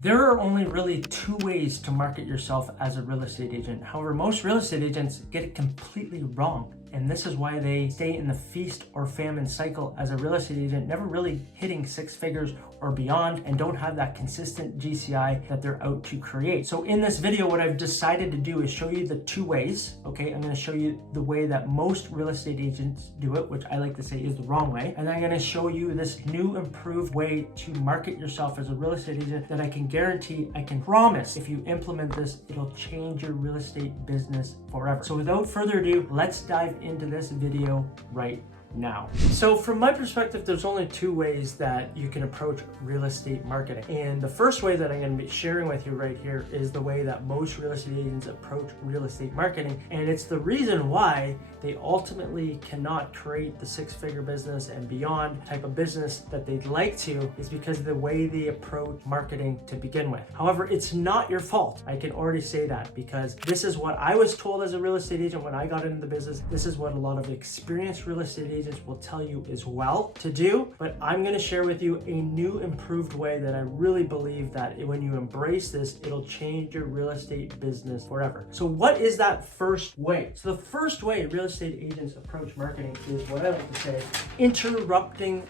There are only really two ways to market yourself as a real estate agent. However, most real estate agents get it completely wrong. And this is why they stay in the feast or famine cycle as a real estate agent, never really hitting six figures or beyond, and don't have that consistent GCI that they're out to create. So in this video, what I've decided to do is show you the two ways, okay? I'm gonna show you the way that most real estate agents do it, which I like to say is the wrong way. And I'm gonna show you this new improved way to market yourself as a real estate agent that I can guarantee, I can promise, if you implement this, it'll change your real estate business forever. So without further ado, let's dive into this video right now. So from my perspective, there's only two ways that you can approach real estate marketing. And the first way that I'm going to be sharing with you right here is the way that most real estate agents approach real estate marketing. And it's the reason why they ultimately cannot create the six-figure business and beyond type of business that they'd like to, is because of the way they approach marketing to begin with. However, it's not your fault. I can already say that, because this is what I was told as a real estate agent when I got into the business. This is what a lot of experienced real estate agents will tell you as well to do, but I'm going to share with you a new improved way that I really believe that when you embrace this, it'll change your real estate business forever. So what is that first way? So the first way real estate agents approach marketing is what I like to say, interruption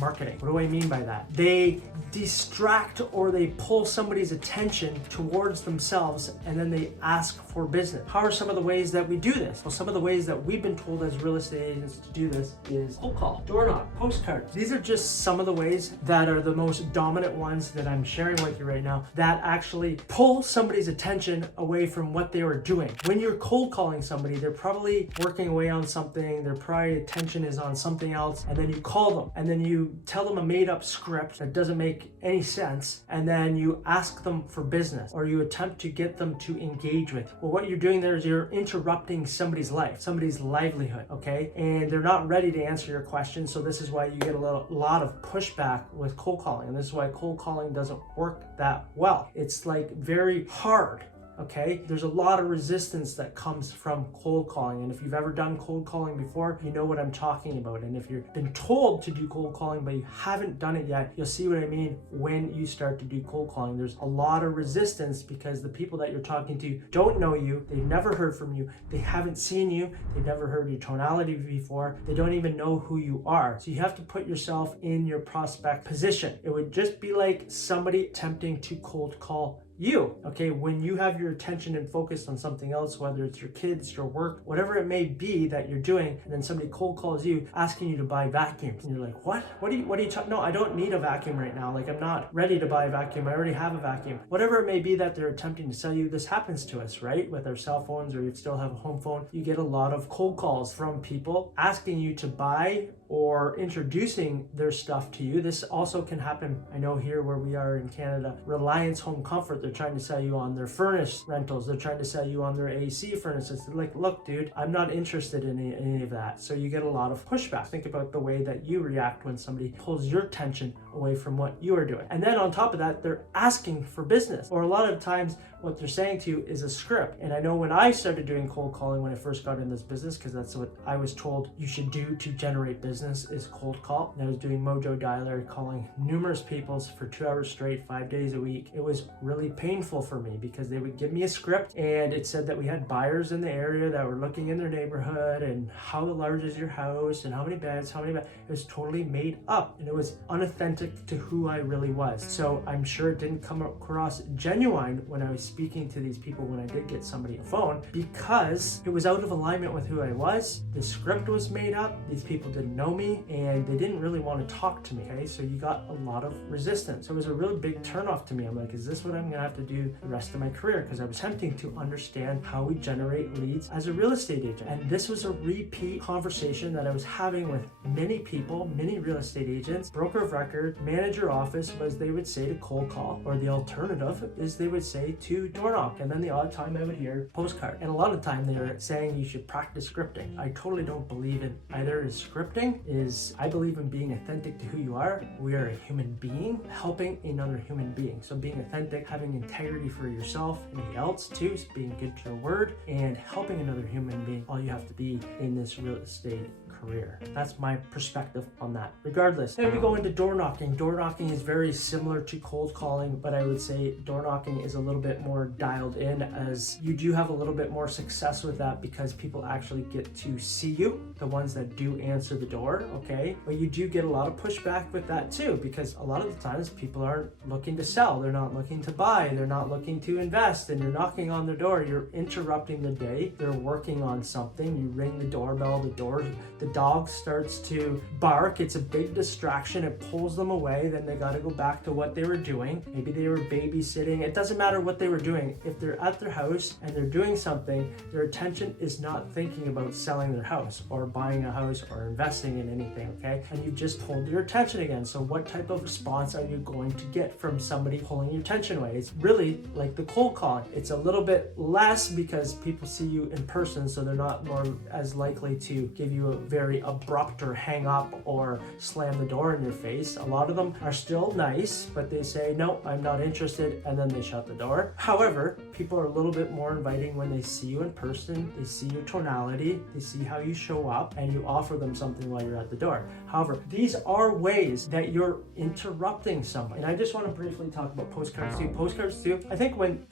marketing. What do I mean by that? They distract or they pull somebody's attention towards themselves and then they ask for business. How are some of the ways that we do this? Well, some of the ways that we've been told as real estate agents to do this is cold call, door knock, postcards. These are just some of the ways that are the most dominant ones that I'm sharing with you right now that actually pull somebody's attention away from what they were doing. When you're cold calling somebody, they're probably working away on something, their probably attention is on something else, and then you call them and then you tell them a made-up script that doesn't make any sense, and then you ask them for business or you attempt to get them to engage with. Well, what you're doing there is you're interrupting somebody's life, somebody's livelihood, okay? And they're not ready to answer your questions. So this is why you get a lot of pushback with cold calling. And this is why cold calling doesn't work that well. It's like very hard. Okay, there's a lot of resistance that comes from cold calling. And if you've ever done cold calling before, you know what I'm talking about. And if you've been told to do cold calling, but you haven't done it yet, you'll see what I mean when you start to do cold calling. There's a lot of resistance because the people that you're talking to don't know you. They've never heard from you. They haven't seen you. They've never heard your tonality before. They don't even know who you are. So you have to put yourself in your prospect position. It would just be like somebody attempting to cold call you, okay? When you have your attention and focus on something else, whether it's your kids, your work, whatever it may be that you're doing, and then somebody cold calls you asking you to buy vacuums, and you're like, what? What are you talking? No, I don't need a vacuum right now. Like, I'm not ready to buy a vacuum. I already have a vacuum. Whatever it may be that they're attempting to sell you, this happens to us, right? With our cell phones, or you still have a home phone, you get a lot of cold calls from people asking you to buy or introducing their stuff to you. This also can happen, I know here where we are in Canada, Reliance Home Comfort, they're trying to sell you on their furnace rentals, they're trying to sell you on their AC furnaces. They're like, look, dude, I'm not interested in any of that. So you get a lot of pushback. Think about the way that you react when somebody pulls your attention away from what you are doing. And then on top of that, they're asking for business, or a lot of times what they're saying to you is a script. And I know when I started doing cold calling when I first got in this business, because that's what I was told you should do to generate business, is cold call. And I was doing Mojo Dialer, calling numerous people for 2 hours straight, 5 days a week. It was really painful for me because they would give me a script and it said that we had buyers in the area that were looking in their neighborhood and how large is your house and how many beds, It was totally made up and it was unauthentic to who I really was. So I'm sure it didn't come across genuine when I was speaking to these people when I did get somebody on the phone, because it was out of alignment with who I was. The script was made up. These people didn't know me and they didn't really want to talk to me. Okay, so you got a lot of resistance. So it was a really big turnoff to me. I'm like, is this what I'm gonna have to do the rest of my career? Because I was attempting to understand how we generate leads as a real estate agent. And this was a repeat conversation that I was having with many people, many real estate agents, broker of record, manager office, was they would say to cold call, or the alternative is they would say to door knock. And then the odd time I would hear postcard. And a lot of the time they're saying you should practice scripting. I totally don't believe in either. Is scripting is, I believe in being authentic to who you are. We are a human being helping another human being. So being authentic, having integrity for yourself and else too, being good to your word and helping another human being. All you have to be in this real estate career. That's my perspective on that. Regardless, then we go into door knocking. Door knocking is very similar to cold calling, but I would say door knocking is a little bit more dialed in, as you do have a little bit more success with that because people actually get to see you, the ones that do answer the door, okay? But you do get a lot of pushback with that too, because a lot of the times people aren't looking to sell, they're not looking to buy, they're not looking to invest, and you're knocking on their door, you're interrupting the day, they're working on something, you ring the doorbell, the dog starts to bark, it's a big distraction, it pulls them away, then they got to go back to what they were doing. Maybe they were babysitting, it doesn't matter what they were doing. If they're at their house and they're doing something, their attention is not thinking about selling their house or buying a house or investing in anything, okay? And you just pulled your attention again. So what type of response are you going to get from somebody pulling your attention away? It's really like the cold calling. It's a little bit less because people see you in person, so they're not more as likely to give you a very abrupt or hang up or slam the door in your face. A lot of them are still nice, but they say, no, I'm not interested, and then they shut the door. However, people are a little bit more inviting when they see you in person, they see your tonality, they see how you show up, and you offer them something while you're at the door. However, these are ways that you're interrupting someone. And I just want to briefly talk about postcards too. Postcards too, I think when,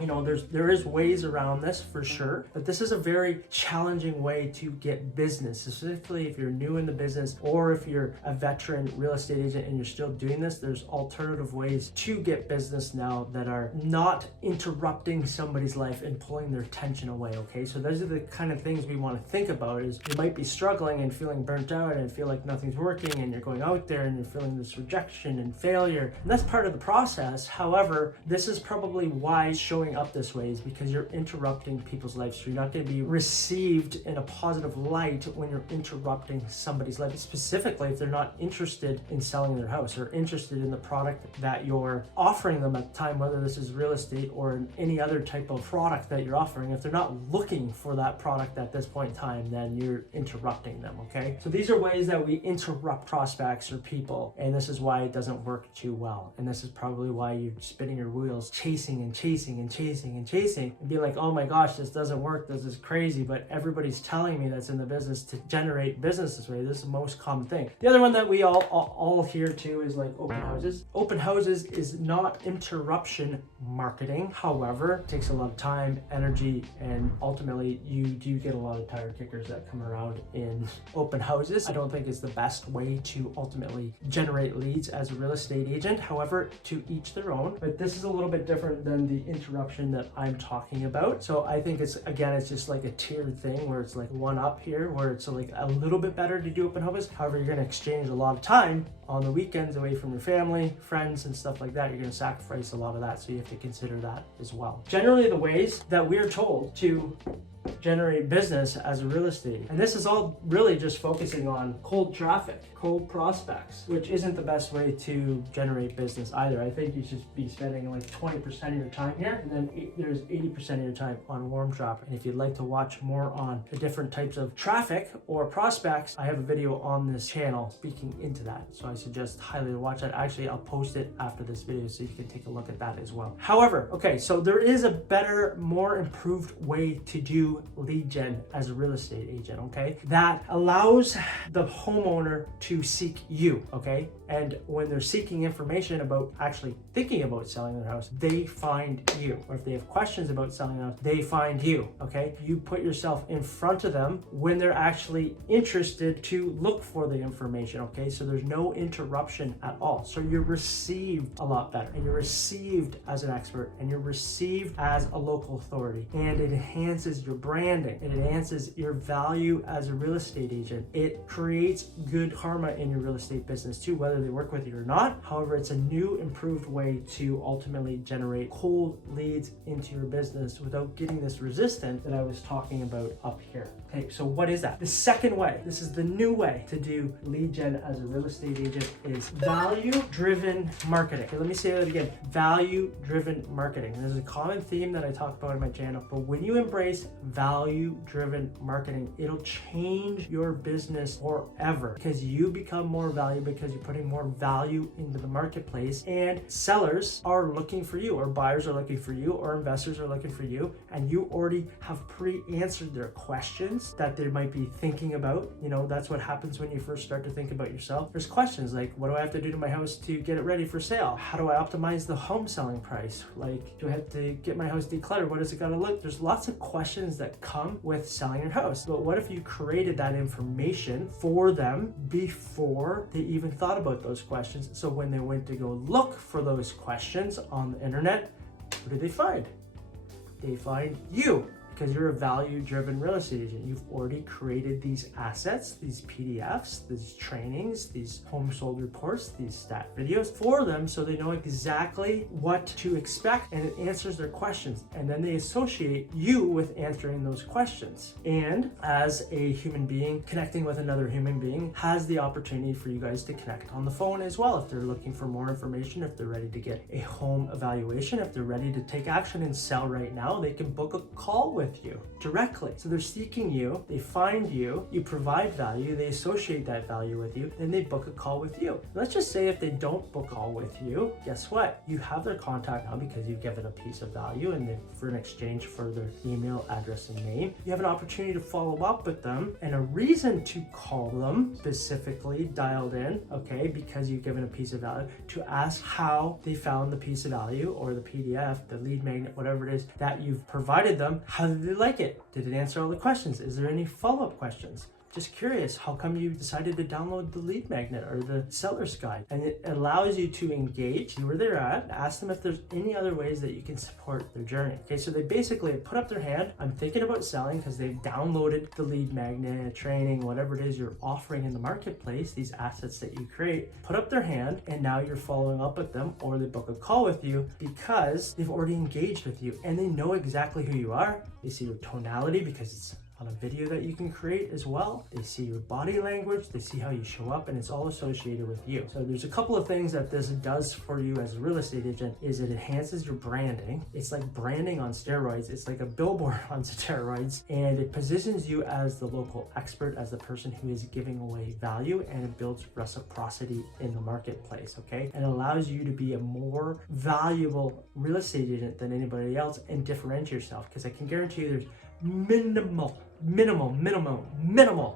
there is ways around this for sure, but this is a very challenging way to get business, specifically if you're new in the business or if you're a veteran real estate agent and you're still doing this. There's alternative ways to get business now that are not interrupting somebody's life and pulling their attention away, okay? So those are the kind of things we want to think about. Is you might be struggling and feeling burnt out and feel like nothing's working, and you're going out there and you're feeling this rejection and failure, and that's part of the process. However, this is probably why it's showing up this way, is because you're interrupting people's lives. So you're not going to be received in a positive light when you're interrupting somebody's life, specifically if they're not interested in selling their house or interested in the product that you're offering them at the time, whether this is real estate or any other type of product that you're offering. If they're not looking for that product at this point in time, then you're interrupting them, okay? So these are ways that we interrupt prospects or people, and this is why it doesn't work too well. And this is probably why you're spinning your wheels, chasing and chasing and chasing and chasing, and be like, oh my gosh, this doesn't work, this is crazy, but everybody's telling me that's in the business to generate business this way. This is the most common thing. The other one that we all hear too is like open houses. Open houses is not interruption marketing. However, it takes a lot of time, energy, and ultimately you do get a lot of tire kickers that come around in open houses. I don't think it's the best way to ultimately generate leads as a real estate agent. However, to each their own, but this is a little bit different than the interruption that I'm talking about. So I think it's just like a tiered thing where it's like one up here, where it's like a little bit better to do open houses. However, you're going to exchange a lot of time on the weekends away from your family, friends, and stuff like that. You're going to sacrifice a lot of that, so you have to consider that as well. Generally, the ways that we're told to generate business as a real estate, and this is all really just focusing on cold traffic, cold prospects, which isn't the best way to generate business either. I think you should be spending like 20% of your time here, and then there's 80% of your time on warm traffic. And if you'd like to watch more on the different types of traffic or prospects, I have a video on this channel speaking into that, so I suggest highly to watch that. Actually, I'll post it after this video so you can take a look at that as well. However, okay, so there is a better, more improved way to do lead gen as a real estate agent, okay? That allows the homeowner to seek you, okay? And when they're seeking information about actually thinking about selling their house, they find you. Or if they have questions about selling their house, they find you, okay? You put yourself in front of them when they're actually interested to look for the information, okay? So there's no interruption at all. So you're received a lot better, and you're received as an expert, and you're received as a local authority, and it enhances your branding. It enhances your value as a real estate agent. It creates good karma in your real estate business too, whether they work with you or not. However, it's a new, improved way to ultimately generate cold leads into your business without getting this resistance that I was talking about up here. Okay, so what is that? The second way, this is the new way to do lead gen as a real estate agent, is value-driven marketing. Okay, let me say that again, value-driven marketing. There's a common theme that I talk about in my channel, but when you embrace value-driven marketing. It'll change your business forever because you become more valuable because you're putting more value into the marketplace, and sellers are looking for you, or buyers are looking for you, or investors are looking for you, and you already have pre-answered their questions that they might be thinking about. You know, that's what happens when you first start to think about yourself. There's questions like, what do I have to do to my house to get it ready for sale? How do I optimize the home selling price? Like, do I have to get my house decluttered? What does it gotta look? There's lots of questions that come with selling your house. But what if you created that information for them before they even thought about those questions? So when they went to go look for those questions on the internet, who did they find? They find you, because you're a value-driven real estate agent. You've already created these assets, these PDFs, these trainings, these home sold reports, these stat videos for them so they know exactly what to expect, and it answers their questions. And then they associate you with answering those questions. And as a human being, connecting with another human being has the opportunity for you guys to connect on the phone as well. If they're looking for more information, if they're ready to get a home evaluation, if they're ready to take action and sell right now, they can book a call with you directly. So they're seeking you, they find you, you provide value, they associate that value with you, then they book a call with you. Let's just say if they don't book a call with you, guess what? You have their contact now because you've given a piece of value, and for an exchange for their email, address, and name. You have an opportunity to follow up with them and a reason to call them specifically dialed in, okay, because you've given a piece of value, to ask how they found the piece of value or the PDF, the lead magnet, whatever it is that you've provided them. How did they like it? Did it answer all the questions? Is there any follow-up questions? Just curious, how come you decided to download the lead magnet or the seller's guide? And it allows you to engage, see where they're at, ask them if there's any other ways that you can support their journey. Okay, so they basically put up their hand. I'm thinking about selling because they've downloaded the lead magnet, training, whatever it is you're offering in the marketplace, these assets that you create, put up their hand, and now you're following up with them, or they book a call with you because they've already engaged with you and they know exactly who you are. They see your tonality because it's on a video that you can create as well. They see your body language, they see how you show up, and it's all associated with you. So there's a couple of things that this does for you as a real estate agent is it enhances your branding. It's like branding on steroids. It's like a billboard on steroids, and it positions you as the local expert, as the person who is giving away value, and it builds reciprocity in the marketplace, okay? And it allows you to be a more valuable real estate agent than anybody else and differentiate yourself, because I can guarantee you there's minimal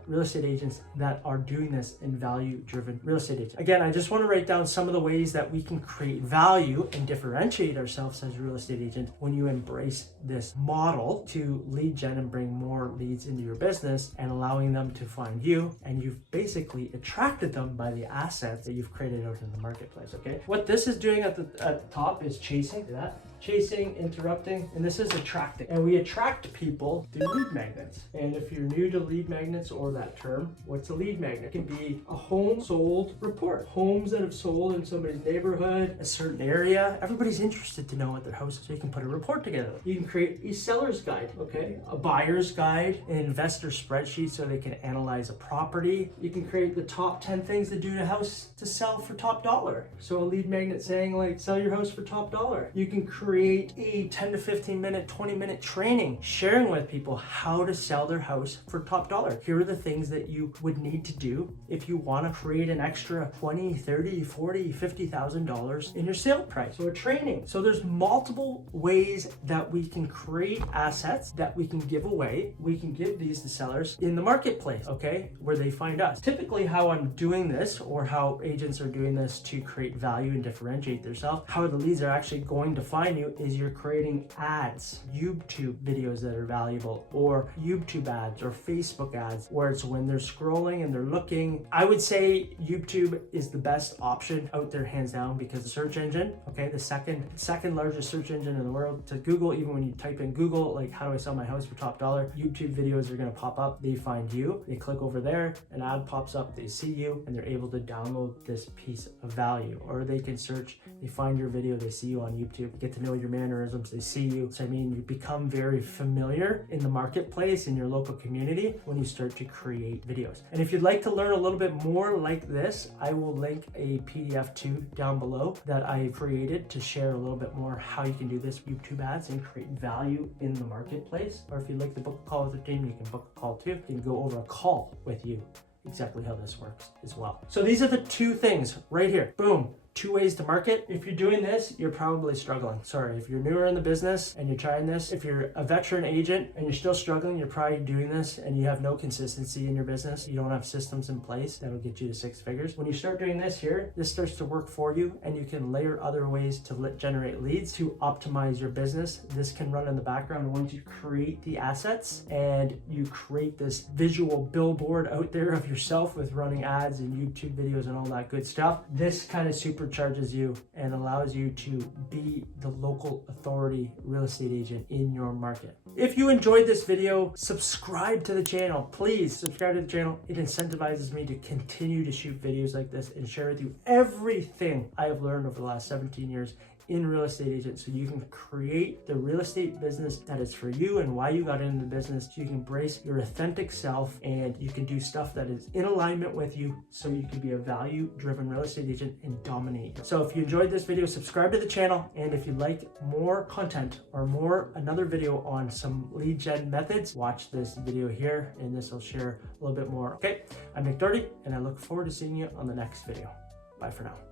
real estate agents that are doing this in value-driven real estate agents. Again, I just want to write down some of the ways that we can create value and differentiate ourselves as a real estate agent when you embrace this model to lead gen and bring more leads into your business and allowing them to find you, and you've basically attracted them by the assets that you've created out in the marketplace, okay? What this is doing at the top is chasing. See that? Chasing, interrupting, and this is attracting. And we attract people through lead magnets. And if you're new to lead magnets or that term, what's a lead magnet? It can be a home sold report. Homes that have sold in somebody's neighborhood, a certain area. Everybody's interested to know what their house is, so you can put a report together. You can create a seller's guide, okay? A buyer's guide, an investor spreadsheet so they can analyze a property. You can create the top 10 things to do to house to sell for top dollar. So a lead magnet saying like, sell your house for top dollar. You can create a 10 to 15 minute, 20 minute training sharing with people how to sell their house for top dollar. Here are the things that you would need to do if you want to create an extra $20, $30, $40, $50,000 in your sale price. So a training. So there's multiple ways that we can create assets that we can give away. We can give these to sellers in the marketplace, okay, where they find us. Typically how I'm doing this, or how agents are doing this to create value and differentiate themselves, how the leads are actually going to find you is you're creating ads, YouTube videos that are valuable, or YouTube ads or Facebook ads, where it's when they're scrolling and they're looking. I would say YouTube is the best option out there hands down, because the search engine, okay, the second largest search engine in the world to Google. Even when you type in Google, like how do I sell my house for top dollar, YouTube videos are going to pop up. They find you, they click over there, an ad pops up, they see you, and they're able to download this piece of value. Or they can search, they find your video, they see you on YouTube, get to know your mannerisms, they see you. So I mean, you become very familiar in the marketplace and your local community when you start to create videos. And if you'd like to learn a little bit more like this, I will link a PDF too down below that I created to share a little bit more how you can do this YouTube ads and create value in the marketplace. Or if you'd like to book a call with the team, you can book a call too. You can go over a call with you exactly how this works as well. So these are the two things right here. Boom. 2 ways to market. If you're doing this, you're probably struggling. Sorry, if you're newer in the business and you're trying this, if you're a veteran agent and you're still struggling, you're probably doing this and you have no consistency in your business. You don't have systems in place that'll get you to 6 figures. When you start doing this here, this starts to work for you and you can layer other ways to generate leads to optimize your business. This can run in the background once you create the assets and you create this visual billboard out there of yourself with running ads and YouTube videos and all that good stuff. This kind of supercharges you and allows you to be the local authority real estate agent in your market. If you enjoyed this video, subscribe to the channel. Please subscribe to the channel. It incentivizes me to continue to shoot videos like this and share with you everything I have learned over the last 17 years in real estate agent, so you can create the real estate business that is for you and why you got into the business, so you can embrace your authentic self and you can do stuff that is in alignment with you so you can be a value-driven real estate agent and dominate. So if you enjoyed this video, subscribe to the channel, and if you'd like more content or another video on some lead gen methods, watch this video here and this will share a little bit more. Okay, I'm Nick Doherty and I look forward to seeing you on the next video. Bye for now.